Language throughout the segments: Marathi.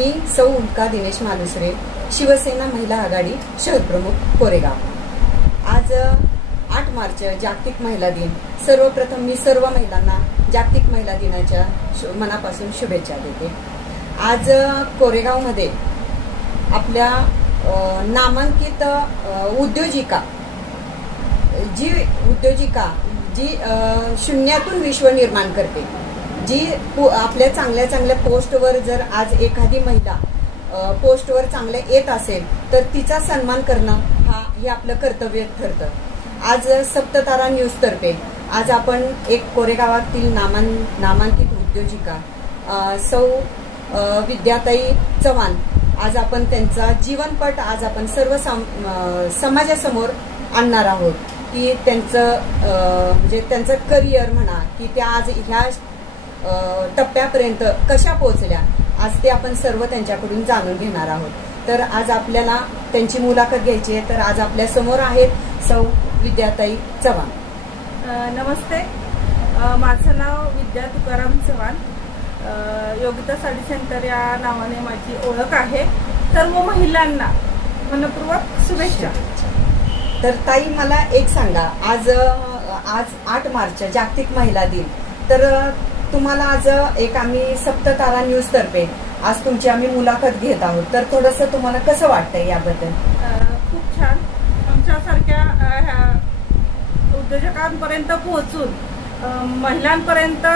मी सौ उल्का दिनेश मालुसरे, शिवसेना महिला आघाडी शहर प्रमुख कोरेगाव। आज 8 मार्च जागतिक महिला दिन। सर्वप्रथम मी सर्व महिलांना जागतिक महिला दिनाच्या मनापासून शुभेच्छा देते। आज कोरेगावमध्ये आपल्या नामांकित उद्योजिका जी शून्यातून विश्व निर्माण करते, जी आपल्या चांगल्या चांगल्या पोस्टवर जर आज एखादी महिला पोस्टवर चांगले येत असेल तर तिचा सन्मान करणं हे आपलं कर्तव्य ठरतं। आज सप्ततारा न्यूज तर्फे आज आपण एक कोरेगावातील नामांकित उद्योजिका सौ विद्याताई चव्हाण, आज आपण त्यांचा जीवनपट आज आपण सर्व समाजासमोर आणणार आहोत की त्यांचं करिअर म्हणा की त्या आज ह्या टप्प्यापर्यंत कशा पोहोचल्या, आज ते आपण सर्व त्यांच्याकडून जाणून घेणार आहोत। तर आज आपल्याला त्यांची मुलाखत घ्यायची आहे, तर आज आपल्या समोर आहेत सौ विद्याताई चव्हाण। नमस्ते, माझं नाव विद्या तुकाराम चव्हाण। योगिता साडी सेंटर या नावाने माझी ओळख आहे। सर्व महिलांना मनपूर्वक शुभेच्छा। तर ताई मला एक सांगा, आज 8 मार्च जागतिक महिला दिन, तर तुम्हाला आज एक आम्ही सप्ततारा न्यूज तर्फे आज तुमची आम्ही मुलाखत घेत आहोत, तर थोडंसं तुम्हाला कसं वाटतंय याबद्दल? खूप छान। आमच्यासारख्या उद्योजकांपर्यंत पोहोचून महिलांपर्यंत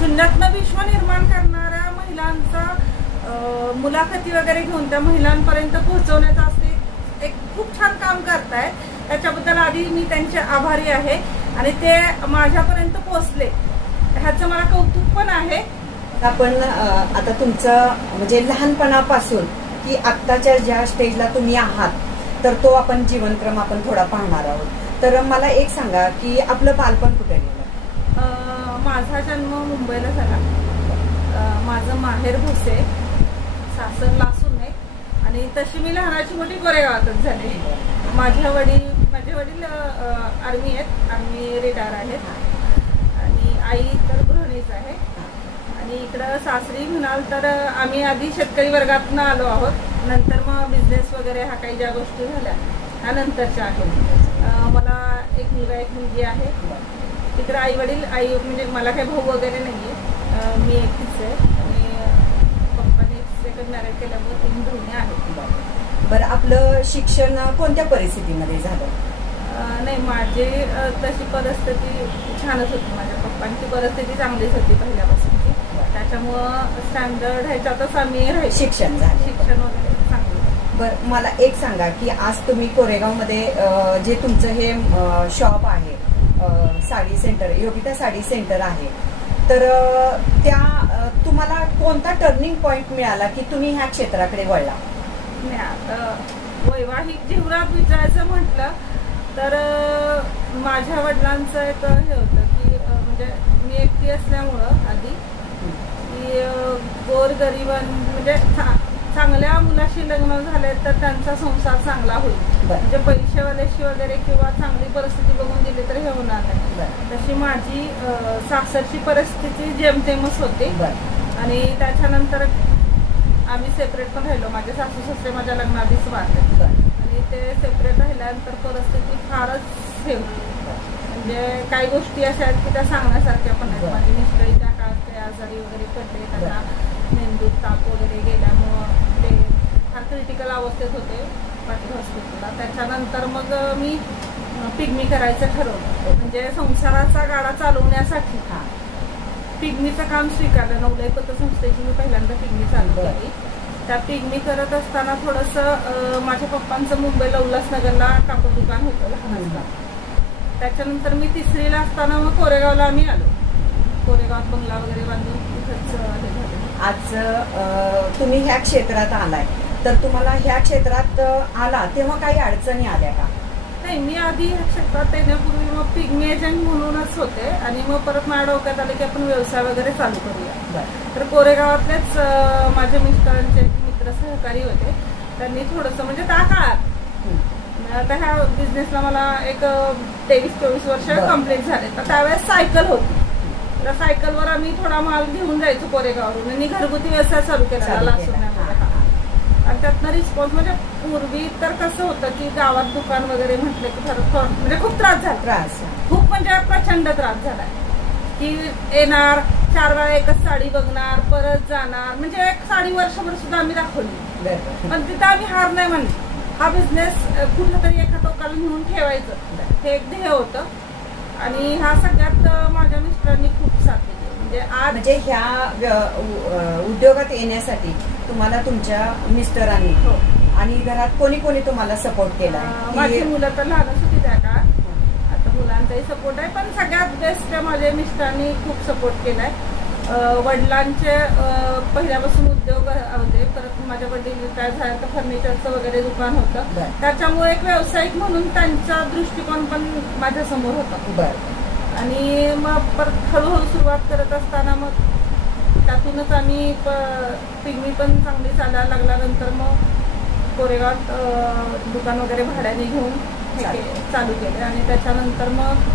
शून्यातनं विश्व निर्माण करणाऱ्या महिलांचा मुलाखती वगैरे घेऊन त्या महिलांपर्यंत पोहोचवण्याचा असते एक खूप छान काम करतायत। त्याच्याबद्दल आधी मी त्यांचे आभारी आहे आणि ते माझ्यापर्यंत पोहोचले ह्याचं मला कौतुक पण आहे। आपण आता तुमचं म्हणजे लहानपणापासून की आत्ताच्या ज्या स्टेजला तुम्ही आहात, तर तो आपण जीवनक्रम आपण थोडा पाहणार आहोत। तर मला एक सांगा की आपलं बालपण कुठे गेलं? माझा जन्म मुंबईला झाला। माझं माहेर भोसे, सासर लासून आहे आणि तशी मी लहानाची मोठी कोरेगावातच झाले। माझे वडील आर्मी आहेत, आर्मी रिटायर आहेत आणि आई तर गृहिणीच आहे। आणि इकडं सासरी म्हणाल तर आम्ही आधी शेतकरी वर्गातून आलो आहोत, नंतर मग बिझनेस वगैरे ह्या काही ज्या गोष्टी झाल्या त्यानंतरच्या आहेत। मला एक मुलगा एक मुलगी आहे। तिकडे आई म्हणजे मला काही भाऊ वगैरे नाहीये, मी एकटीच आहे आणि पप्पाने सेकंड मॅरेज केल्यामुळे 3 बहिणी आहेत। बरं, आपलं शिक्षण कोणत्या परिस्थितीमध्ये झालं? नाही, माझी तशी परिस्थिती छानच होती। माझ्या पप्पांची परिस्थिती चांगलीच होती पहिल्यापासूनची, त्याच्यामुळं स्टँडर्ड ह्याच्यातच आम्ही शिक्षण वगैरे चांगलं। बरं, मला एक सांगा की आज तुम्ही कोरेगावमध्ये जे तुमचं हे शॉप आहे, साडी सेंटर, योगिता साडी सेंटर आहे, तर त्या तुम्हाला कोणता टर्निंग पॉइंट मिळाला की तुम्ही ह्या क्षेत्राकडे वळला? नाही, आता वैवाहिक जीवनात विचारायचं म्हटलं तर माझ्या वडिलांचं एक हे होतं की म्हणजे मी एकटी असल्यामुळं आधी की गोरगरिबां म्हणजे चांगल्या मुलाशी लग्न झाले तर त्यांचा संसार चांगला होईल, म्हणजे पैसेवाल्याशी वगैरे किंवा चांगली परिस्थिती बघून दिली तर हे होणार नाही। तशी माझी सासरची परिस्थिती जेमतेमच होती आणि त्याच्यानंतर आम्ही सेपरेट पण राहिलो। माझे सासू सासरे माझ्या लग्नाआधीच वारले आणि ते सेपरेट राहिल्यानंतर परिस्थिती फारच हे होती, म्हणजे काही गोष्टी अशा आहेत की त्या सांगण्यासारख्या पण आहेत। माझे मिस्टर त्या काळात ते आजारी वगैरे पडले, त्यांना मेंदूत ताप वगैरे गेल्यामुळं ते फार क्रिटिकल अवस्थेत होते पाटील हॉस्पिटलला। त्याच्यानंतर मग मी पिगमी करायचं ठरवलं, म्हणजे संसाराचा गाडा चालवण्यासाठी पिगमीचं काम स्वीकारलं। नवलाई पतसंस्थेची मी पहिल्यांदा पिगमी चालू केली। त्या पिगमी करत असताना थोडंसं माझ्या पप्पांचं मुंबईला उल्हासनगरला कापड दुकान होतं लहान। त्याच्यानंतर मी 3रीला असताना मग कोरेगावला आम्ही आलो। कोरेगावात बंगला वगैरे बांधून तिथंच हे झालं। आज तुम्ही ह्या क्षेत्रात आलाय, तर तुम्हाला ह्या क्षेत्रात आला तेव्हा काही अडचणी आल्या का? नाही, मी आधी ह्या क्षेत्रात येण्यापूर्वी मग पिगमी एजंट म्हणूनच होते आणि मग परत माझ्या डोक्यात आलं की आपण व्यवसाय वगैरे चालू करूया। तर कोरेगावातलेच माझ्या मिस्टरांचे मित्र सहकारी होते, त्यांनी थोडंसं म्हणजे त्या काळात आता ह्या बिझनेसला मला एक 23-24 वर्ष कम्प्लीट झाले, तर त्यावेळेस सायकल होती तर सायकलवर आम्ही थोडा माल घेऊन जायचो कोरेगाववरून आणि घरगुती व्यवसाय चालू केला लासूरमध्ये. आणि त्यातनं रिस्पॉन्स म्हणजे पूर्वी तर कसं होतं की गावात दुकान वगैरे म्हटलं की म्हणजे खूप त्रास झाला, खूप म्हणजे प्रचंड त्रास झालाय की येणार 4 वेळा एकच साडी बघणार, परत जाणार, म्हणजे एक साडी वर्षभर सुद्धा आम्ही दाखवली, पण तिथं आम्ही हार नाही मानली. हा बिझनेस कुठलं तरी एका टोकाला म्हणून ठेवायचं हे एक ध्येय होतं. आणि हा सगळ्यात माझ्या मिस्टरांनी खूप साथ दिली. म्हणजे ह्या उद्योगात येण्यासाठी तुम्हाला तुमच्या मिस्टरांनी आणि घरात कोणी कोणी तुम्हाला सपोर्ट केला? माझी मुलं तर लहानच होती त्या काळात, आता मुलांचाही सपोर्ट आहे, पण सगळ्यात बेस्ट माझ्या मिस्टरांनी खूप सपोर्ट केलाय. वडिलांचे पहिल्यापासून उद्योग होते, परत माझ्या वडील रिटायर झाले तर फर्निचरचं वगैरे दुकान होतं, त्याच्यामुळे एक व्यावसायिक म्हणून त्यांचा दृष्टिकोन पण माझ्या समोर होता. आणि मग परत हळूहळू सुरुवात करत असताना मग त्यातूनच आम्ही पिगमी पण चांगली चालायला लागल्यानंतर मग कोरेगावात दुकान वगैरे भाड्याने घेऊन चालू केले आणि त्याच्यानंतर मग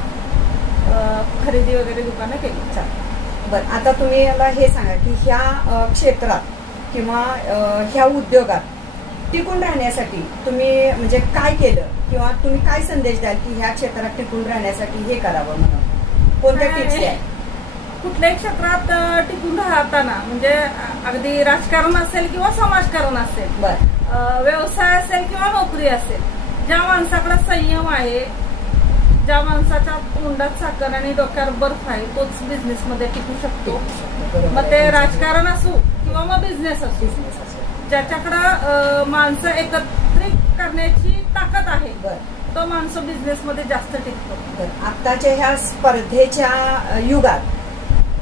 खरेदी वगैरे दुकानं केली. बरं, आता तुम्ही मला हे सांगा की ह्या क्षेत्रात किंवा ह्या उद्योगात टिकून राहण्यासाठी तुम्ही म्हणजे काय केलं किंवा तुम्ही काय संदेश द्याल की ह्या क्षेत्रात टिकून राहण्यासाठी हे करावं म्हणून कोणत्या टिप्स द्याल? कुठल्याही क्षेत्रात टिकून राहताना म्हणजे अगदी राजकारण असेल किंवा समाजकारण असेल, व्यवसाय असेल किंवा नोकरी असेल, ज्या माणसाकडे संयम आहे, ज्या माणसाच्या तोंडात साखर आणि डोक्यावर बर्फ आहे तोच बिझनेस मध्ये टिकू शकतो. मग ते राजकारण असो किंवा मग बिझनेस असो, ज्याच्याकडं माणसं एकत्रित करण्याची ताकद आहे तो माणसं बिझनेस मध्ये जास्त टिकतो. आताच्या ह्या स्पर्धेच्या युगात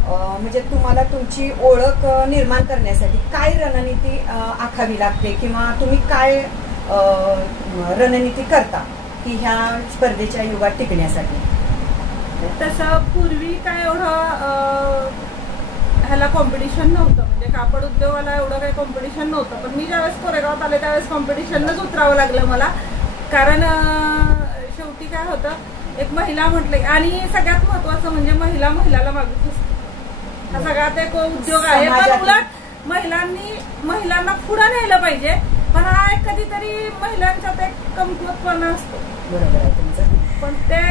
म्हणजे तुम्हाला तुमची ओळख निर्माण करण्यासाठी काय रणनीती आखावी लागते किंवा तुम्ही काय रणनीती करता की ह्या स्पर्धेच्या युगात टिकण्यासाठी? तसं पूर्वी काय एवढं ह्याला कॉम्पिटिशन नव्हतं, म्हणजे कापड उद्योगाला एवढं काही कॉम्पिटिशन नव्हतं, पण मी ज्यावेळेस कोरेगावात आले त्यावेळेस कॉम्पिटिशनच उतरावं लागलं मला. कारण शेवटी काय होतं, एक महिला म्हटलं आणि सगळ्यात महत्वाचं म्हणजे महिलाला मागत असते. हा सगळ्यात एक उद्योग आहे, पण उलट महिलांना पुढे नेलं पाहिजे, पण हा एक कधीतरी महिलांच्यात एक कमकुवतपणा असतो. बरोबर आहे तुमचं, पण ते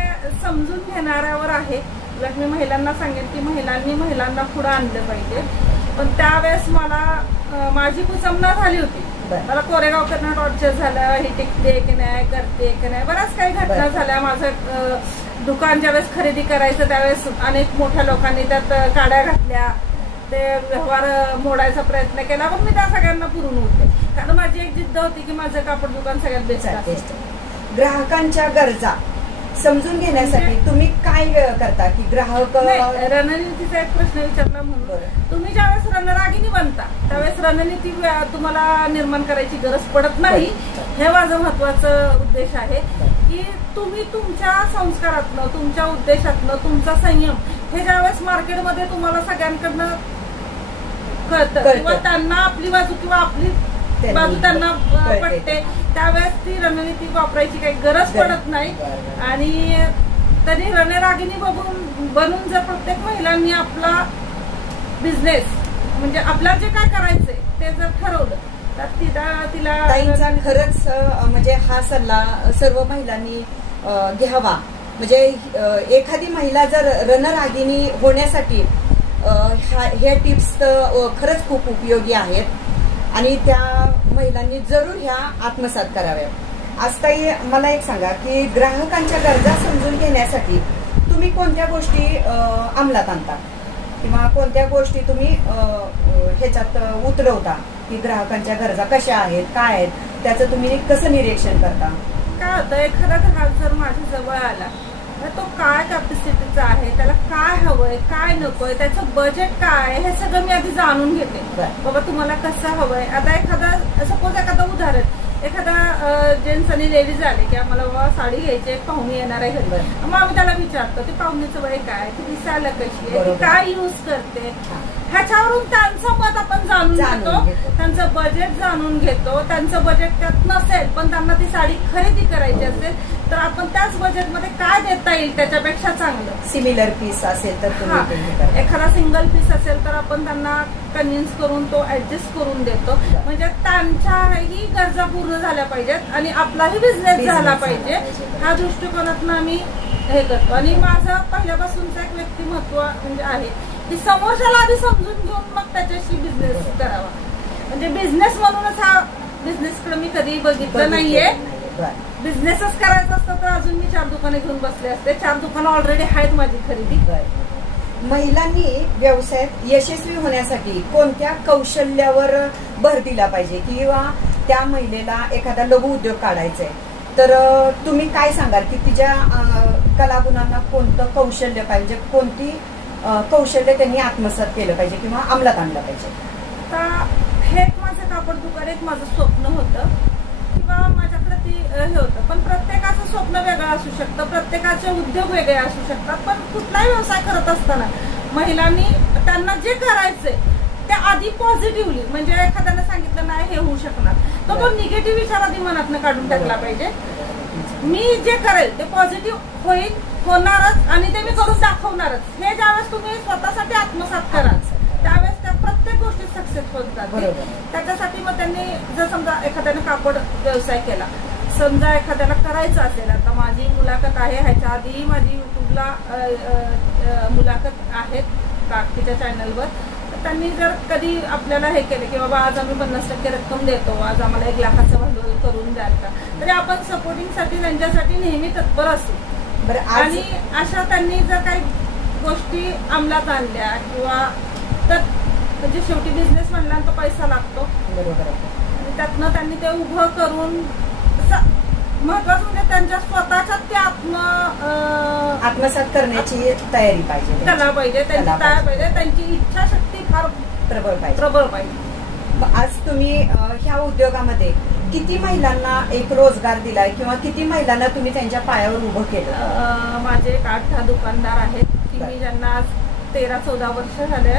समजून घेणाऱ्यावर आहे. उलट मी महिलांना सांगेन की महिलांना पुढे आणलं पाहिजे. पण त्यावेळेस मला माझी कुचंबना झाली होती, मला कोरेगावकडनं टॉर्चर झालं, ही टिकते की नाही, करते की नाही, बऱ्याच काही घटना झाल्या. माझं दुकान ज्यावेळेस खरेदी करायचं त्यावेळेस अनेक मोठ्या लोकांनी त्यात काड्या घातल्या, ते व्यवहार मोडायचा प्रयत्न केला, पण मी त्या सगळ्यांना पुरून उठले, कारण माझी एक जिद्द होती की माझं कापड दुकान सगळ्यात बेस्ट आहे. ग्राहकांच्या गरजा समजून घेण्यासाठी तुम्ही काय करता की ग्राहक? रणनीतीचा एक प्रश्न विचारला म्हणून तुम्ही ज्यावेळेस रणरागिणी बनता त्यावेळेस रणनीती तुम्हाला निर्माण करायची गरज पडत नाही. हे माझं महत्वाचं उद्देश आहे की तुम्ही तुमच्या संस्कारातनं, तुमच्या उद्देशातनं, तुमचा संयम हे ज्यावेळेस मार्केटमध्ये तुम्हाला सगळ्यांकडनं कळतं किंवा त्यांना आपली बाजू किंवा आपली बाजू त्यांना पटते, त्यावेळेस ती रणनीती वापरायची काही गरज पडत नाही. आणि तरी रणरागिणी बनून जर प्रत्येक महिलांनी आपला बिझनेस म्हणजे आपला जे काय करायचंय ते जर ठरवलं तर तिला खरंच म्हणजे हा सल्ला सर्व महिलांनी घ्यावा. म्हणजे एखादी महिला जर रणरागिणी होण्यासाठी ह्या टिप्स खरंच खूप उपयोगी आहेत आणि त्या महिलांनी जरूर ह्या आत्मसात कराव्या. आज ताई मला एक सांगा की ग्राहकांच्या गरजा समजून घेण्यासाठी तुम्ही कोणत्या गोष्टी अंमलात आणता किंवा कोणत्या गोष्टी तुम्ही ह्याच्यात उतरवता की ग्राहकांच्या गरजा कशा आहेत, काय आहेत, त्याचं तुम्ही कसं निरीक्षण करता? काय होतं, एखादा ग्राहक जर माझ्या जवळ आला तर तो काय कॅपॅसिटीचा आहे, त्याला काय हवंय, काय नकोय, त्याचं बजेट काय, हे सगळं मी आधी जाणून घेते. बाबा तुम्हाला कसं हवंय. आता सपोज एखादं उदाहरण, एखादा जेंट्स आणि लेडीज आले की आम्हाला बाबा साडी घ्यायची, एक पाहुणी येणार आहे घरी, मग आम्ही त्याला विचारतो ती पाहुणीचं वय काय, ती दिसायला कशी आहे, ती काय यूज करते, ह्याच्यावरून त्यांचं मत आपण जाणून घेतो, त्यांचं बजेट जाणून घेतो. त्यांचं बजेट त्यात नसेल पण त्यांना ती साडी खरेदी करायची असेल तर आपण त्याच बजेटमध्ये काय देता येईल त्याच्यापेक्षा चांगलं सिमिलर पीस असेल तर तुम्ही एखादा सिंगल पीस असेल तर आपण त्यांना कन्व्हिन्स करून तो ऍडजस्ट करून देतो, म्हणजे त्यांच्याही गरजा पूर्ण झाल्या पाहिजेत आणि आपलाही बिझनेस झाला पाहिजे ह्या दृष्टिकोनातून आम्ही हे करतो. आणि माझं पहिल्यापासूनचं एक व्यक्तिमत्व म्हणजे आहे की समोरच्याला आधी समजून घेऊन मग त्याच्याशी बिझनेस करावा. म्हणजे बिझनेस म्हणूनच हा बिझनेसकडे मी कधी बघितलं नाहीये. बिझनेसच करायचा असतं तर अजून मी 4 दुकाने घेऊन बसले असते. 4 दुकानं ऑलरेडी आहेत माझी खरेदी. महिलांनी व्यवसायात यशस्वी होण्यासाठी कोणत्या कौशल्यावर भर दिला पाहिजे, किंवा त्या महिलेला एखादा लघु उद्योग काढायचा आहे तर तुम्ही काय सांगाल की तिच्या कलागुणांना कोणतं कौशल्य पाहिजे, कोणती कौशल्य त्यांनी आत्मसात केलं पाहिजे किंवा अंमलात आणलं पाहिजे? हे माझं कापड दुकान एक माझं स्वप्न होतं किंवा माझ्याकडे ती हे होतं, पण प्रत्येकाचं स्वप्न वेगळं असू शकतं, प्रत्येकाचे उद्योग वेगळे असू शकतात. पण कुठलाही व्यवसाय करत असताना महिलांनी त्यांना जे करायचंय ते आधी पॉझिटिव्हली, म्हणजे एखाद्याने सांगितलं नाही हे होऊ शकणार तर तो निगेटिव्ह विचार आधी मनातनं काढून टाकला पाहिजे. मी जे करेल ते पॉझिटिव्ह होईल, होणारच आणि ते मी करून दाखवणारच. हे ज्यावेळेस तुम्ही स्वतःसाठी आत्मसात कराल त्यावेळेस त्या प्रत्येक गोष्टी सक्सेस होत जातील. त्याच्यासाठी मग त्यांनी जर समजा एखाद्याने कापड व्यवसाय केला, समजा एखाद्याला करायचं असेल, आता माझी मुलाखत आहे, ह्याच्या आधी माझी युट्यूबला मुलाखत आहेत बाकीच्या चॅनलवर, तर त्यांनी जर कधी आपल्याला हे केलं की बाबा आज आम्ही 50% रक्कम देतो, आज आम्हाला 1 लाखाचं भांडवल करून द्याल का, तरी आपण सपोर्टिंगसाठी त्यांच्यासाठी नेहमी तत्पर असू. आणि अशा त्यांनी जर काही गोष्टी अंमलात आणल्या किंवा तर म्हणजे शेवटी बिझनेस म्हणल्यानंतर पैसा लागतो, बरोबर आहे, आणि त्यातनं त्यांनी ते उभं करून महत्वाचं म्हणजे त्यांच्या स्वतःच्या ते आत्मसात करण्याची तयारी पाहिजे, कला पाहिजे, त्यांची तयार पाहिजे, त्यांची इच्छाशक्ती फार प्रबळ पाहिजे. आज तुम्ही ह्या उद्योगामध्ये किती महिलांना एक रोजगार दिलाय किंवा किती महिलांना तुम्ही त्यांच्या पायावर उभं केलं? माझे 8-10 दुकानदार आहेत की मी ज्यांना आज 13-14 वर्ष झाले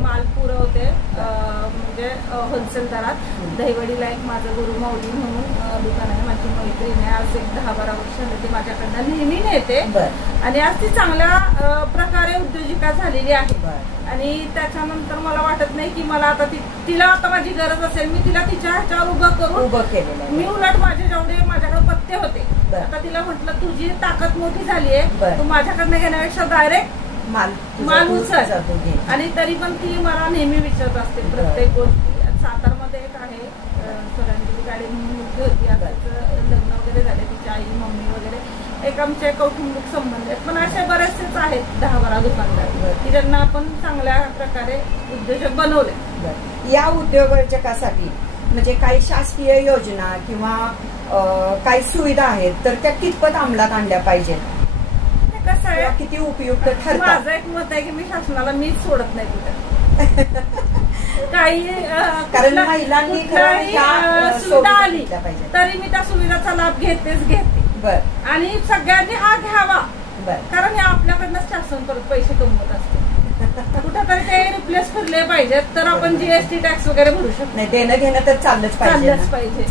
माल पुरवते, म्हणजे होलसेल दरात. दहिवडीला एक माझं गुरु माऊली म्हणून दुकान आहे, माझी मैत्रीण आहे, आज एक 10-12 वर्ष झाले ती माझ्याकडनं नेहमी नेते आणि आज ती चांगल्या प्रकारे उद्योजिका झालेली आहे. आणि त्याच्यानंतर मला वाटत नाही की मला आता तिला आता माझी गरज असेल, मी तिला तिच्या ह्याच्यावर उभं केलेलं. मी उलट माझे जेवढे माझ्याकडे पत्ते होते आता तिला म्हटलं तुझी ताकद मोठी झाली आहे, तू माझ्याकडनं घेण्यापेक्षा डायरेक्ट माल उचल. आणि तरी पण ती मला नेहमी विचारत असते प्रत्येक गोष्टी. सातारमध्ये एक आहे सरांची गाडी मुलगी होती, आता लग्न वगैरे झाले, तिची आई मम्मी वगैरे, एक आमचे कौटुंबिक संबंध आहेत. पण असे बरेचसेच आहेत 10-12 दुकानदार की ज्यांना आपण चांगल्या प्रकारे उद्योजक बनवले. या उद्योजकासाठी म्हणजे काही शासकीय योजना किंवा काही सुविधा आहेत तर त्या कितपत अंमलात आणल्या पाहिजेत? कसं आहे, किती उपयुक्त ठरतात? माझं एक मत आहे की मी शासनाला मीच सोडत नाही कुठे. काही कारण महिलांनी सुविधा आली तरी मी त्या सुविधाचा लाभ घेते. आणि सगळ्यांनी हा घ्यावा, कारण हे आपल्याकडनंच शासन परत पैसे कमवत असते. कुठेतरी ते रिप्लेस फिरले पाहिजेत तर आपण जीएसटी टॅक्स वगैरे भरू शकतो. नाही, देणं घेणं तर चाललंच पाहिजे.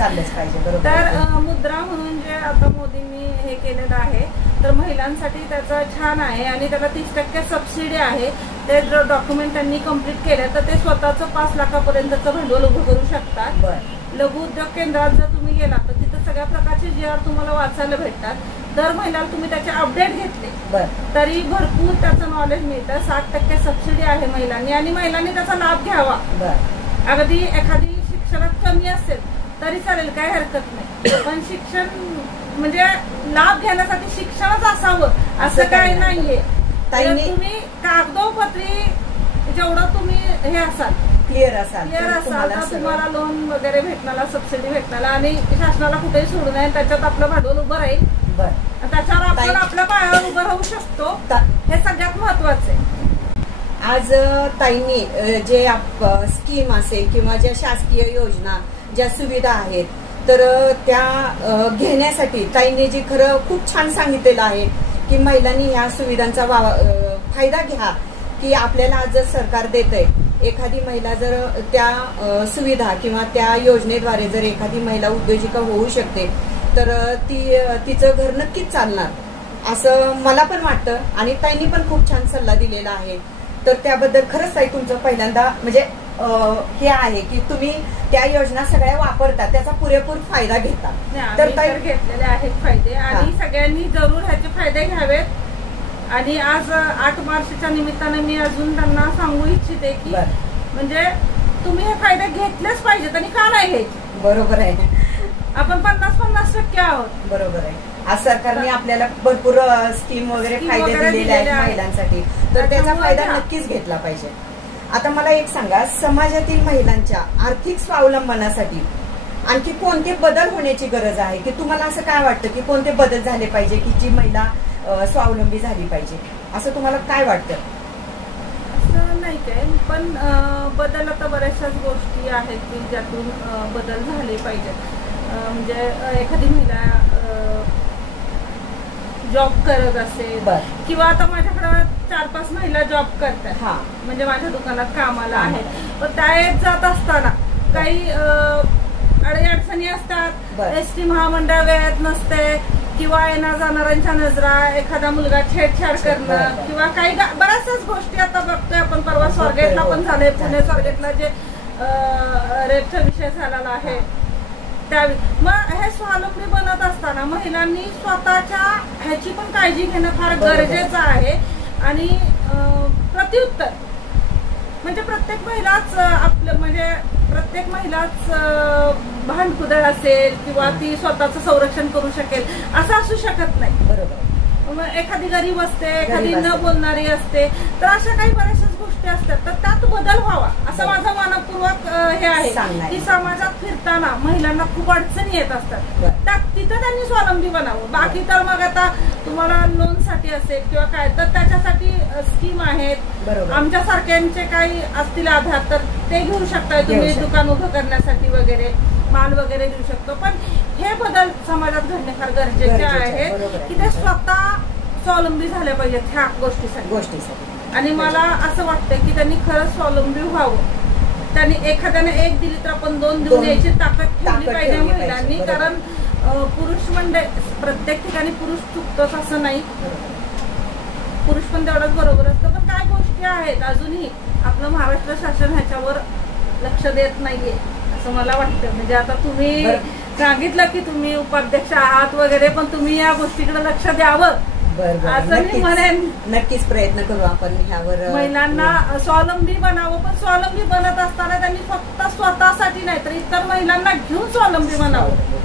तर मुद्रा म्हणून जे आता मोदींनी हे केलेलं आहे तर महिलांसाठी त्याचं छान आहे आणि त्याला 30% सबसिडी आहे. ते डॉक्युमेंट त्यांनी कम्प्लीट केले तर ते स्वतःचं 5 लाखापर्यंतचं भांडवल उभं करू शकतात. लघु उद्योग केंद्रात जर तुम्ही गेला तर तिथं सगळ्या प्रकारचे GR तुम्हाला वाचायला भेटतात. दर महिन्याला तुम्ही त्याचे अपडेट घेतले तरी भरपूर त्याचं नॉलेज मिळतं. 60% सबसिडी आहे महिलांनी आणि महिलांनी त्याचा लाभ घ्यावा. अगदी एखादी शिक्षणात कमी असेल तरी चालेल, काही हरकत नाही, पण शिक्षण म्हणजे लाभ घेण्यासाठी शिक्षणच असावं असं काही नाहीये. तुम्ही कागदोपत्री जेवढं तुम्ही हे असाल क्लिअर असाल तर तुम्हाला लोन वगैरे भेटणार, सबसिडी भेटणार आणि शासनाला कुठेही सोडू नये. त्याच्यात आपलं भांडवल उभं राहील, त्याच्यावर आपण आपल्या पायावर उभं राहू शकतो. हे सगळ्यात महत्वाचं आहे. आज ताईंनी जे स्कीम असेल किंवा ज्या शासकीय योजना, ज्या सुविधा आहेत तर त्या घेण्यासाठी ताईंनी जी खरं खूप छान सांगितलेलं आहे की महिलांनी ह्या सुविधांचा फायदा घ्या. की आपल्याला आज जर सरकार देतंय, एखादी महिला जर त्या सुविधा किंवा त्या योजनेद्वारे जर एखादी महिला उद्योजिका होऊ शकते तर तिचं घर नक्कीच चालणार असं मला पण वाटतं. आणि ताईंनी पण खूप छान सल्ला दिलेला आहे. तर त्याबद्दल खरंच ताई तुमचं पहिल्यांदा म्हणजे हे आहे की तुम्ही त्या योजना सगळ्या वापरता, त्याचा पुरेपूर फायदा घेता. तर ताई घेतलेले आहेत फायदे आणि सगळ्यांनी जरूर ह्याचे फायदे घ्यावेत. आणि आज 8 मार्चच्या निमित्ताने मी अजून त्यांना सांगू इच्छिते की म्हणजे तुम्ही हे फायदे घेतलेच पाहिजेत. आणि का नाही घ्यायचे? बरोबर आहे. आपण 50-50% आहोत. बरोबर आहे. आज सरकारने आपल्याला भरपूर स्कीम वगैरे फायदे दिलेले आहेत महिलांसाठी, तर त्याचा फायदा नक्कीच घेतला पाहिजे. आता मला एक सांगा, समाजातील महिलांच्या आर्थिक स्वावलंबनासाठी आणखी कोणते बदल होण्याची गरज आहे? की तुम्हाला असं काय वाटतं की कोणते बदल झाले पाहिजे की जी महिला स्वावलंबी झाली पाहिजे, असं तुम्हाला काय वाटतं? असं नाही काय, पण बदल आता बऱ्याचशाच गोष्टी आहेत की ज्यातून बदल झाले पाहिजेत. म्हणजे एखादी महिला जॉब करत असेल किंवा आता माझ्याकडे 4-5 महिला जॉब करतात, म्हणजे माझ्या दुकानात कामाला आहेत. पण त्या येत जात असताना काही अडचणी असतात. एसटी महामंडळ वेळेत नसते किंवा येणार जाणाऱ्यांच्या नजरा, एखादा मुलगा छेडछाड करणं किंवा काही बऱ्याचशाच गोष्टी आता बघतोय आपण. परवा स्वारगेटला पण झाले, पुणे स्वारगेटला जे रेपचा विषय झालेला आहे त्यावेळी. मग हे स्वावलंबी बनत असताना महिलांनी स्वतःच्या ह्याची पण काळजी घेणं फार गरजेचं आहे. आणि प्रत्युत्तर म्हणजे प्रत्येक महिलाच आपलं म्हणजे प्रत्येक महिलाच भांडकुदळ असेल किंवा ती स्वतःचं संरक्षण करू शकेल असं असू शकत नाही. बरोबर. एखादी गरीब असते, एखादी न बोलणारी असते, तर अशा काही बऱ्याचशाच गोष्टी असतात. तर त्यात बदल व्हावा असं माझं मनपूर्वक हे आहे की समाजात फिरताना महिलांना खूप अडचणी येत असतात, तिथं त्यांनी स्वावलंबी बनावं. बाकी तर मग आता तुम्हाला लोनसाठी असेल किंवा काय तर त्याच्यासाठी स्कीम आहेत. आमच्या सारख्यांचे काही असतील आधार तर ते घेऊ शकताय तुम्ही, दुकान उभं करण्यासाठी वगैरे माल वगैरे देऊ शकतो. पण हे बदल समाजात घडणे फार गरजेचे आहे की ते स्वतः स्वावलंबी झाल्या पाहिजेत ह्या गोष्टीसाठी. आणि मला असं वाटतं की त्यांनी खरंच स्वावलंबी व्हावं. त्यांनी एखाद्याने 1 दिली तर आपण 2 देऊन यायची ताकद ठेवली पाहिजे महिलांनी. कारण पुरुष म्हणजे प्रत्येक ठिकाणी पुरुष चुकतोच असं नाही, पुरुष पण तेवढाच बरोबर असतं. पण काय गोष्टी आहेत अजूनही आपलं महाराष्ट्र शासन ह्याच्यावर लक्ष देत नाहीये असं मला वाटतं. म्हणजे आता तुम्ही सांगितलं की तुम्ही उपाध्यक्ष आहात वगैरे, पण तुम्ही या गोष्टीकडे लक्ष द्यावं असं मी म्हणेन. नक्कीच प्रयत्न करू आपण ह्यावर. महिलांना स्वावलंबी बनावं, पण स्वावलंबी बनत असताना त्यांनी फक्त स्वतःसाठी नाही तर इतर महिलांना घेऊन स्वावलंबी बनावं.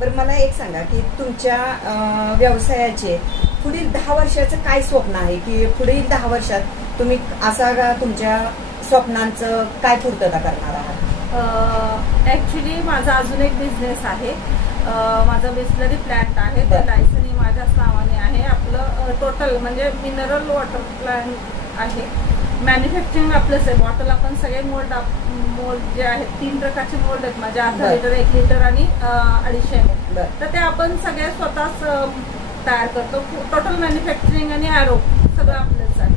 बरं, मला एक सांगा की तुमच्या व्यवसायाचे पुढील 10 वर्षाचं काय स्वप्न आहे? की पुढील 10 वर्षात तुम्ही असा तुमच्या स्वप्नांचं काय पूर्तता करणार आहात? ऍक्च्युली माझा अजून एक बिझनेस आहे. माझा बिस्लरी प्लांट आहे, ते लायसन्स माझ्याच नावाने आहे. आपलं टोटल म्हणजे मिनरल वॉटर प्लांट आहे. मॅन्युफॅक्चरिंग आपलंच आहे. बॉटल आपण सगळे मोल्ड जे आहेत 3 प्रकारचे मोल्ड आहेत माझे, 1/2 लिटर, 1 लिटर आणि 250 ml. तर ते आपण सगळे स्वतःच तयार करतो. टोटल मॅन्युफॅक्चरिंग आणि ॲरो सगळं आपलंच आहे.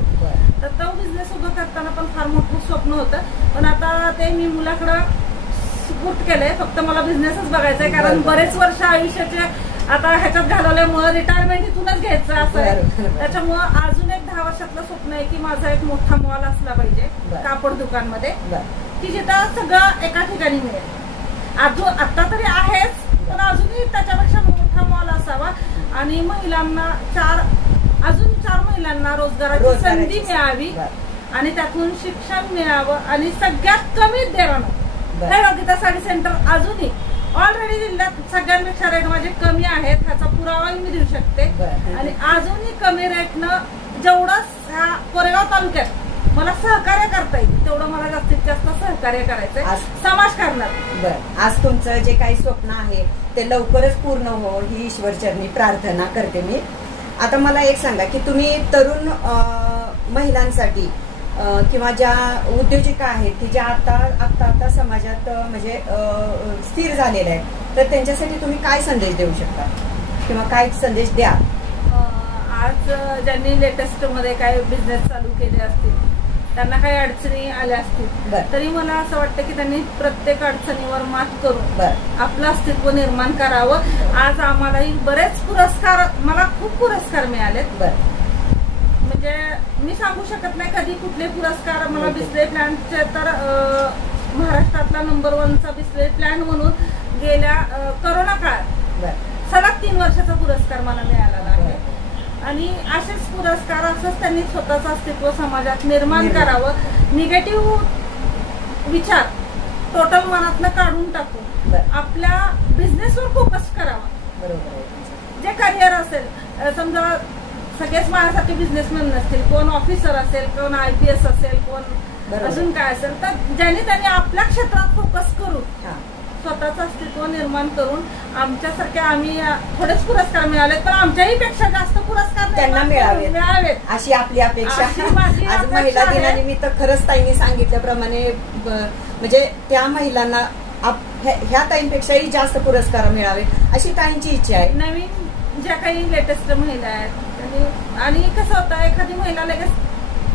तर तो बिझनेस उभं करताना पण फार मोठं स्वप्न होतं, पण आता ते मी मुलाकडं सुपूर्द केलंय. फक्त मला बिझनेसच बघायचा आहे, कारण बरेच वर्ष आयुष्याचे आता ह्याच्यात घालवल्यामुळे रिटायरमेंट इथूनच घ्यायचं असं आहे. त्याच्यामुळं अजून एक 10 वर्षातलं स्वप्न आहे की माझा एक मोठा मॉल असला पाहिजे कापड दुकानमध्ये, की जिथं सगळं एका ठिकाणी मिळेल. आता तरी आहेच, पण अजूनही त्याच्यापेक्षा मोठा मॉल असावा आणि महिलांना अजून 4 महिलांना रोजगाराची संधी मिळावी आणि त्यातून शिक्षण मिळावं. आणि सगळ्यात कमी दरानं हे योगिता साडी सेंटर अजूनही ऑलरेडी जिल्ह्यात सगळ्यांपेक्षा रेट माझे कमी आहेत, ह्याचा पुरावाही मी देऊ शकते. आणि अजूनही कमी रेटनं जेवढं ह्या कोरेगाव तालुक्यात मला सहकार्य करता येईल तेवढं मला जास्तीत जास्त सहकार्य करायचंय, समाज करणार. आज तुमचं जे काही स्वप्न आहे ते लवकरच पूर्ण हो ही ईश्वरचरणी प्रार्थना करते मी. आता मला एक सांगा की तुम्ही तरुण महिलांसाठी किंवा ज्या उद्योजिका आहेत की ज्या आता समाजात म्हणजे स्थिर झालेल्या आहेत, तर त्यांच्यासाठी तुम्ही काय संदेश देऊ शकता किंवा काय संदेश द्या? आज ज्यांनी लेटेस्ट मध्ये काय बिझनेस चालू केले असतील त्यांना काही अडचणी आल्या असतील तरी मला असं वाटतं की त्यांनी प्रत्येक अडचणीवर मात करून आपलं अस्तित्व निर्माण करावं. आज आम्हालाही बरेच पुरस्कार, मला खूप पुरस्कार मिळालेत. म्हणजे मी सांगू शकत नाही कधी कुठले पुरस्कार. मला बिस्लेरी प्लांटचे तर महाराष्ट्रातला नंबर 1चा बिस्लेरी प्लांट म्हणून गेल्या कोरोना काळात सलग 3 वर्षाचा पुरस्कार मला मिळालेला आहे. आणि असेच पुरस्कार, असंच त्यांनी स्वतःचं अस्तित्व समाजात निर्माण करावं. निगेटिव्ह विचार टोटल मनातनं काढून टाकून आपल्या बिझनेसवर फोकस करावा. जे करिअर असेल, समजा सगळेच माझ्यासाठी बिझनेसमॅन नसतील, कोण ऑफिसर असेल, कोण IPS असेल, कोण अजून काय असेल, तर ज्यांनी त्यांनी आपल्या क्षेत्रात फोकस करून स्वतःचं अस्तित्व निर्माण करून, आमच्यासारख्या आम्ही थोडेच पुरस्कार मिळालेत पण आमच्याही पेक्षा जास्त पुरस्कार त्यांना मिळावेत अशी आपली अपेक्षा. आज महिला दिनानिमित्त खरंच ताईंनी सांगितल्याप्रमाणे म्हणजे त्या महिलांना ह्या ताईंपेक्षाही जास्त पुरस्कार मिळावे अशी ताईंची इच्छा आहे. नवीन ज्या काही लेटेस्ट महिला आहेत, आणि कसं होतं एखादी महिला लगेच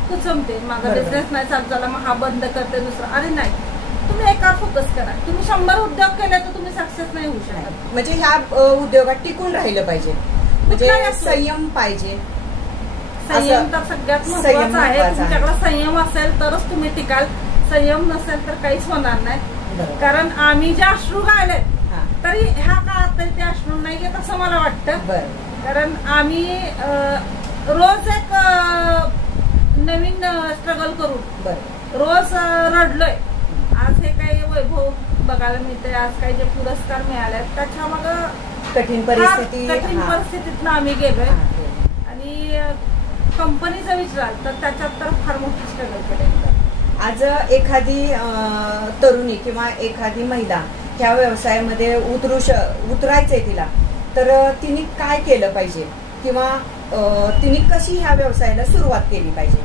कुचमते, माझा बिझनेस नाही चालू झाला मग हा बंद करते दुसरा. अरे नाही, तुम्ही एकावर फोकस करा. तुम्ही 100 उद्योग केले तर तुम्ही सक्सेस नाही होऊ शकत. म्हणजे ह्या उद्योगात टिकून राहिलं पाहिजे, म्हणजे संयम पाहिजे. संयम तर सगळ्यात महत्वाचा आहे. तुमच्याकडे संयम असेल तरच तुम्ही टिकाल, संयम नसेल तर काहीच होणार नाही. कारण आम्ही जे अश्रू गायलेत तरी ह्या काळात तरी ते अश्रू नाहीये असं मला वाटतं. कारण आम्ही रोज एक नवीन स्ट्रगल करून रोज रडलोय. आज हे काही वैभव बघायला मिळते, आज काही जे पुरस्कार मिळाले त्याच्या मग कठीण परिस्थितीतनं आम्ही गेलोय. आणि कंपनीचा विचार तर त्याच्यात तर फार मोठी स्ट्रगल केली. आज एखादी तरुणी किंवा एखादी महिला ह्या व्यवसायामध्ये उतरायचंय तिला, तर तिने काय केलं पाहिजे किंवा तिने कशी ह्या व्यवसायाला सुरुवात केली पाहिजे,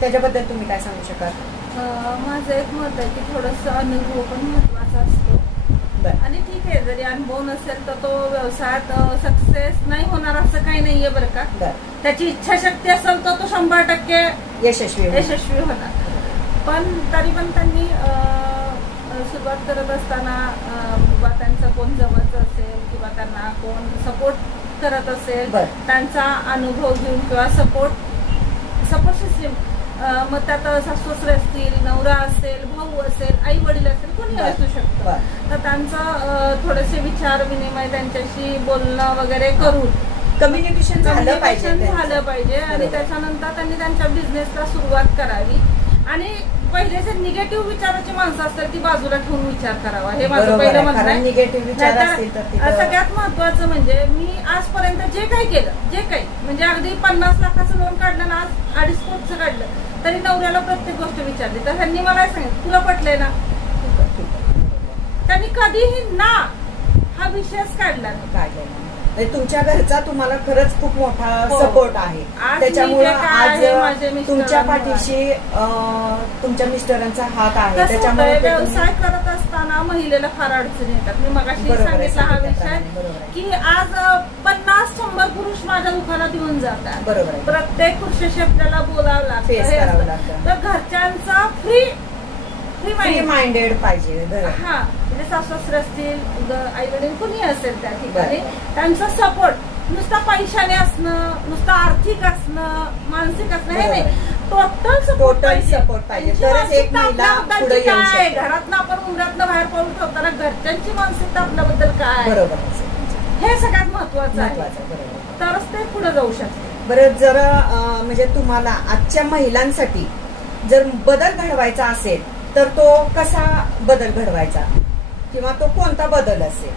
त्याच्याबद्दल तुम्ही काय सांगू शकाल? माझं एक मत आहे की थोडंसं अनुभव पण महत्वाचा असतो. आणि ठीक आहे, जरी अनुभव नसेल तर तो व्यवसायात सक्सेस नाही होणार असं काही नाहीये बरं का. त्याची इच्छाशक्ती असेल तर तो 100% यशस्वी होणार. पण तरी पण त्यांनी सुरुवात करत असताना त्यांचं कोण जवळचं असेल किंवा त्यांना कोण सपोर्ट करत असेल, त्यांचा अनुभव घेऊन किंवा सपोर्ट सिस्टीम, मग त्यात सासू-सासरे असतील, नवरा असेल, भाऊ असेल, आई वडील असेल, कोणी असू शकतं. तर त्यांचं थोडेसे विचार विनिमय त्यांच्याशी बोलणं वगैरे करून कम्युनिकेशन झालं पाहिजे. आणि त्याच्यानंतर त्यांनी त्यांच्या बिझनेसला सुरुवात करावी. आणि पहिले जे निगेटिव्ह विचाराची माणसं असतात ती बाजूला ठेवून विचार करावा, हे माझं पहिलं म्हणणं आहे. सगळ्यात महत्वाचं म्हणजे मी आजपर्यंत जे काही केलं, जे काही म्हणजे अगदी 50 लाखाचं लोन काढलं ना, आज 2.5 कोटीचं काढलं तरी नवऱ्याला प्रत्येक गोष्ट विचारली तर त्यांनी मला सांगितलं तुला पटलंय ना. त्यांनी कधीही ना हा विषयच काढला नाही. तुमच्या घरचा तुम्हाला खरंच खूप मोठा सपोर्ट आहे. त्याच्यामुळे आज तुमच्या पाठीशी तुमच्या मिस्टरांचा हात आहे. त्याच्यामुळे व्यवसाय करत असताना महिलेला फार अडचणी येतात. मी मगाशी सांगितला हा विषय की आज 50-100 पुरुष माझ्या दुकानात येऊन जातात. बरोबर. प्रत्येक पुरुषाशी आपल्याला बोलावं लागतं. तर घरच्यांचा फ्री माइंडेड पाहिजे. हा, म्हणजे सासू-सासरे असतील, आई वडील कुणी असेल त्या ठिकाणी त्यांचा सपोर्ट नुसता पैशाने असणं, नुसतं आर्थिक असणं, मानसिक असणं हे नाही, टोटल सपोर्ट पाहिजे. तरच एक महिला पुढे येऊ शकते. घरातनं आपण उमऱ्यातनं बाहेर पडून ठेवताना घरच्यांची मानसिकता आपल्याबद्दल काय, बरोबर, हे सगळ्यात महत्वाचं आहे. तरच ते पुढे जाऊ शकते. बरं, जर म्हणजे तुम्हाला आजच्या महिलांसाठी जर बदल घडवायचा असेल तर तो कसा बदल घडवायचा किंवा तो कोणता बदल असेल?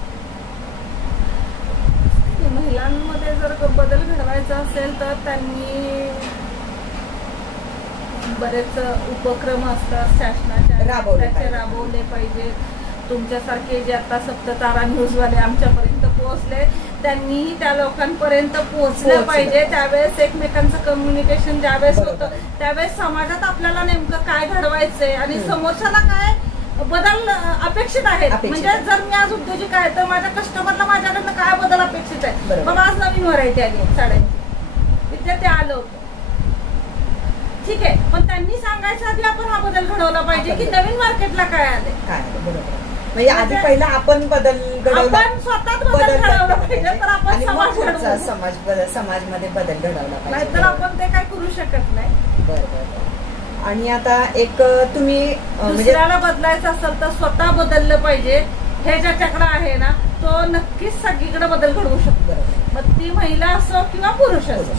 महिलांमध्ये जर बदल घडवायचा असेल तर त्यांनी बरेच उपक्रम असतात शासनाचे राबवले पाहिजे. तुमच्यासारखे जे आता सप्ततारा न्यूजवाले आमच्यापर्यंत पोहोचले त्यांनीही त्या लोकांपर्यंत पोहोचलं पाहिजे. त्यावेळेस एकमेकांचं कम्युनिकेशन ज्यावेळेस होतं त्यावेळेस समाजात आपल्याला नेमकं काय घडवायचंय आणि समोरच्याला काय बदल अपेक्षित आहेत. म्हणजे जर मी आज उद्योजक आहे तर माझ्या कस्टमरला माझ्याकडनं काय बदल अपेक्षित आहे. बाबा आज नवीन व्हरायटी आली साड्यांची, विद्या ते आलं होतं ठीक आहे, पण त्यांनी सांगायच्या आधी आपण हा बदल घडवला पाहिजे की नवीन मार्केटला काय आले. बरोबर. म्हणजे आधी पहिला आपण बदल घडवला, आपण स्वतःच बदल घडवला पाहिजे, तर आपण समाजमध्ये बदल घडवला पाहिजे, नाहीतर आपण ते काय करू शकत नाही. बरोबर. आणि आता एक तुम्ही दुसऱ्याला बदलायचं असेल तर स्वतः बदललं पाहिजे. हे ज्याच्याकडे आहे ना तो नक्कीच सगळीकडे बदल घडवू शकतो, मग ती महिला असो किंवा पुरुष असो.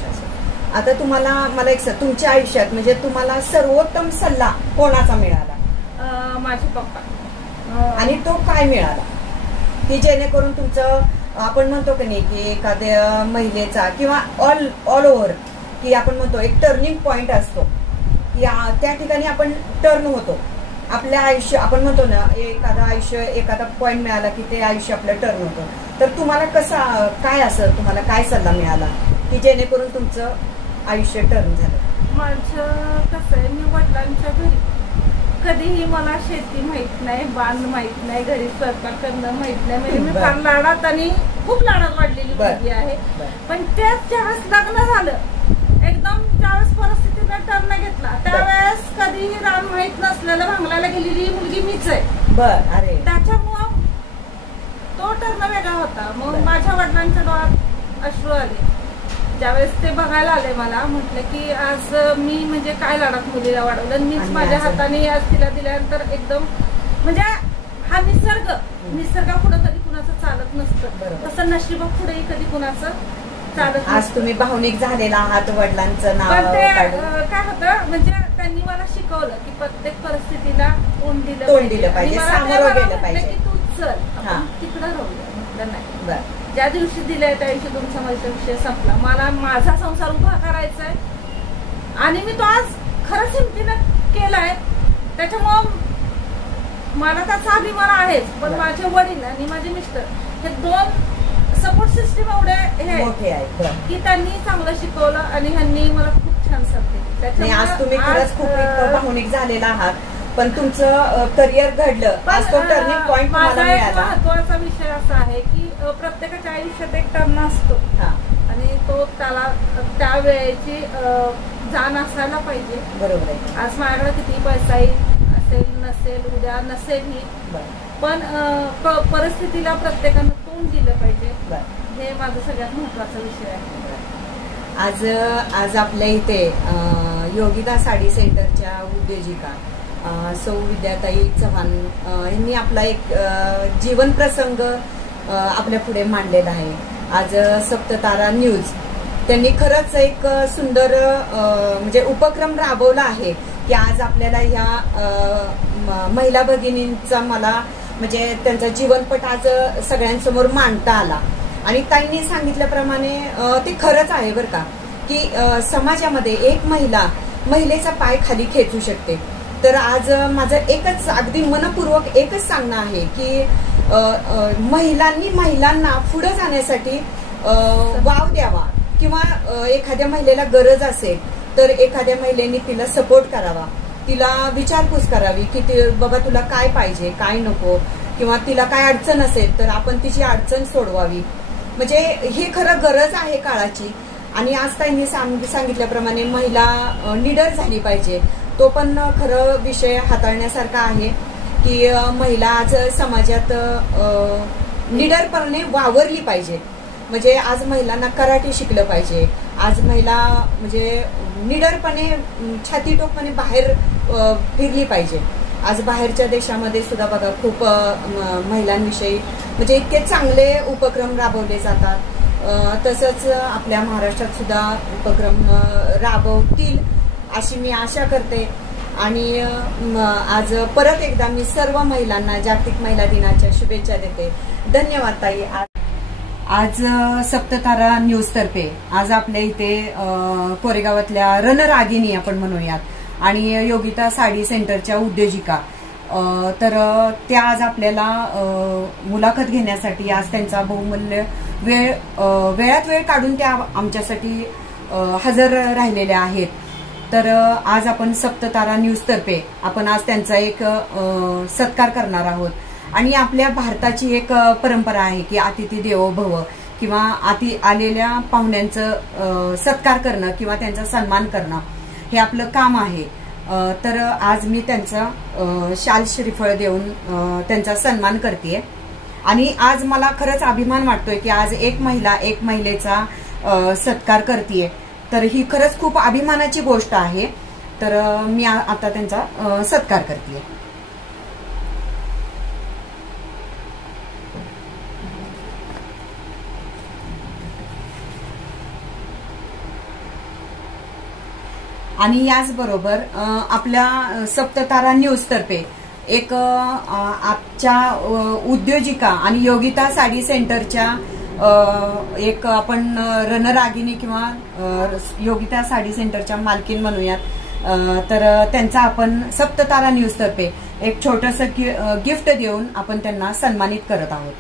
आता तुम्हाला मला एक तुमच्या आयुष्यात म्हणजे तुम्हाला सर्वोत्तम सल्ला कोणाचा मिळाला? माझे पप्पा. आणि तो काय मिळाला की जेणेकरून तुमचं आपण म्हणतो की नाही की एखाद्या महिलेचा किंवा ऑल ओव्हर की आपण म्हणतो एक टर्निंग पॉइंट असतो की त्या ठिकाणी आपण टर्न होतो आपल्या आयुष्य. आपण म्हणतो ना एखादा पॉइंट मिळाला की ते आयुष्य आपलं टर्न होतं. तर तुम्हाला कसं काय असं तुम्हाला काय सल्ला मिळाला की जेणेकरून तुमचं आयुष्य टर्न झालं? माझं कसं आहे, मी वडिलांच्या घरी कधीही मला शेती माहित नाही, बांध माहित नाही, घरी स्वयंपाक करणं माहित नाही. म्हणजे मी फार लाडात आणि खूप लाडात वाढलेली मुलगी आहे. पण त्याच ज्यावेळेस लग्न झालं, एकदम ज्यावेळेस परिस्थितीने टर्न घेतला, त्यावेळेस कधीही रान माहित नसलेलं भांगलायला गेलेली मुलगी मीच आहे. अरे त्याच्यामुळं तो टर्न वेगळा होता. मग माझ्या वडिलांच्या डोळ्यात अश्रू आले ज्यावेळेस ते बघायला आले. मला म्हटलं की आज मी म्हणजे काय लाडात मुलीला वाढवलं, मीच माझ्या हाताने आज तिला दिल्यानंतर एकदम म्हणजे हा निसर्ग पुढे कधी कुणाचं चालत नसतं, तसं नशिबा पुढेही कधी कुणाचं चालत. आज तुम्ही भावनिक झालेला आहात वडिलांचं नाव. पण ते काय होतं म्हणजे त्यांनी मला शिकवलं की प्रत्येक परिस्थितीला तोंड दिलं पाहिजे, सामोरं गेलं पाहिजे. की तू चल आपण तिकडं राहूया. म्हटलं नाही, ज्या दिवशी दिलाय त्या दिवशी तुमचा माझा विषय संपला. मला माझा संसार उभा करायचा आहे आणि मी तो आज खरंच हिमतीनं केलाय. त्याच्यामुळं मला त्याचा अभिमान आहेच. पण माझे वडील आणि माझे मिस्टर हे दोन सपोर्ट सिस्टीम एवढे मोठे आहेत की त्यांनी चांगलं शिकवलं आणि ह्यांनी मला खूप छान सांगते. त्याच्यामुळे आज तुम्ही खरंच खूप भावनिक झालेला आहात. पण तुमचं करिअर घडलं, आज तो टर्निंग पॉइंट तुम्हाला मिळाला. महत्वाचा विषय असा आहे की प्रत्येकाच्या आयुष्यात एक टर्न असतो आणि तो त्याला त्या वेळेची जाण असायला पाहिजे. बरोबर आहे. आज माझ्याकडे किती पैसा असेल नसेल, उद्या नसेलही, पण परिस्थितीला प्रत्येकानं तोंड दिलं पाहिजे. हे माझं सगळ्यात महत्वाचा विषय आहे. आज आपल्या इथे योगिता साडी सेंटरच्या उद्योजिका सौ विद्याताई चव्हाण यांनी आपला एक जीवन प्रसंग आपल्या पुढे मांडलेला आहे. आज सप्ततारा न्यूज त्यांनी खरंच एक सुंदर म्हणजे उपक्रम राबवला आहे की आज आपल्याला ह्या महिला भगिनींचा मला म्हणजे त्यांचा जीवनपट आज सगळ्यांसमोर मांडता आला. आणि ताईंनी सांगितल्याप्रमाणे ते खरंच आहे बरं का की समाजामध्ये एक महिलेचा पाय खाली खेचू शकते. तर आज माझं एकच अगदी मनपूर्वक एकच सांगणं आहे की महिलांना पुढे जाण्यासाठी वाव द्यावा किंवा एखाद्या महिलेला गरज असेल तर एखाद्या महिलेने तिला सपोर्ट करावा, तिला विचारपूस करावी की बाबा तुला काय पाहिजे काय नको, किंवा तिला काय अडचण असेल तर आपण तिची अडचण सोडवावी. म्हणजे ही खरं गरज आहे काळाची. आणि आज त्यांनी सांगितल्याप्रमाणे महिला निडर झाली पाहिजे. तो पण खरं विषय हाताळण्यासारखा आहे की महिला आज समाजात निडरपणे वावरली पाहिजे. म्हणजे आज महिलांना कराटे शिकलं पाहिजे. आज महिला म्हणजे निडरपणे छातीटोकपणे बाहेर फिरली पाहिजे. आज बाहेरच्या देशामध्ये सुद्धा बघा खूप महिलांविषयी म्हणजे इतके चांगले उपक्रम राबवले जातात. तसंच आपल्या महाराष्ट्रात सुद्धा उपक्रम राबवतील अशी मी आशा करते. आणि आज परत एकदा मी सर्व महिलांना जागतिक महिला दिनाच्या शुभेच्छा देते. धन्यवाद ताई. आज सप्ततारा न्यूज तर्फे आज आपल्या इथे कोरेगावातल्या रणरागिणी आपण म्हणूयात आणि योगिता साडी सेंटरच्या उद्योजिका तर त्या आज आपल्याला मुलाखत घेण्यासाठी आज त्यांचा बहुमूल्य वेळात वेळ काढून त्या आमच्यासाठी हजर राहिलेल्या आहेत. तर आज आपण सप्ततारा न्यूज तर्फे आपण आज त्यांचा एक सत्कार करणार आहोत. आणि आपल्या भारताची एक परंपरा आहे की अतिथी देवो भव किंवा आलेल्या पाहुण्यांचं सत्कार करणं किंवा त्यांचा सन्मान करणं. हे आपलं काम आहे. तर आज मी त्यांचं शाल श्रीफळ देऊन त्यांचा सन्मान करतेय. आणि आज मला खरंच अभिमान वाटतोय की आज एक महिला एक महिलेचा सत्कार करतेय. तर ही खरंच खूप अभिमानाची गोष्ट आहे. तर मी आता त्यांचा सत्कार करतेय. आणि याचबरोबर आपल्या सप्ततारा न्यूज तर्फे एक आजच्या उद्योजिका आणि योगिता साडी सेंटरच्या एक आपण रणरागिणी किंवा योगिता साडी सेंटरच्या मालकीन म्हणूयात. तर त्यांचा आपण सप्ततारा न्यूज तर्फे एक छोटंसं गिफ्ट देऊन आपण त्यांना सन्मानित करत आहोत.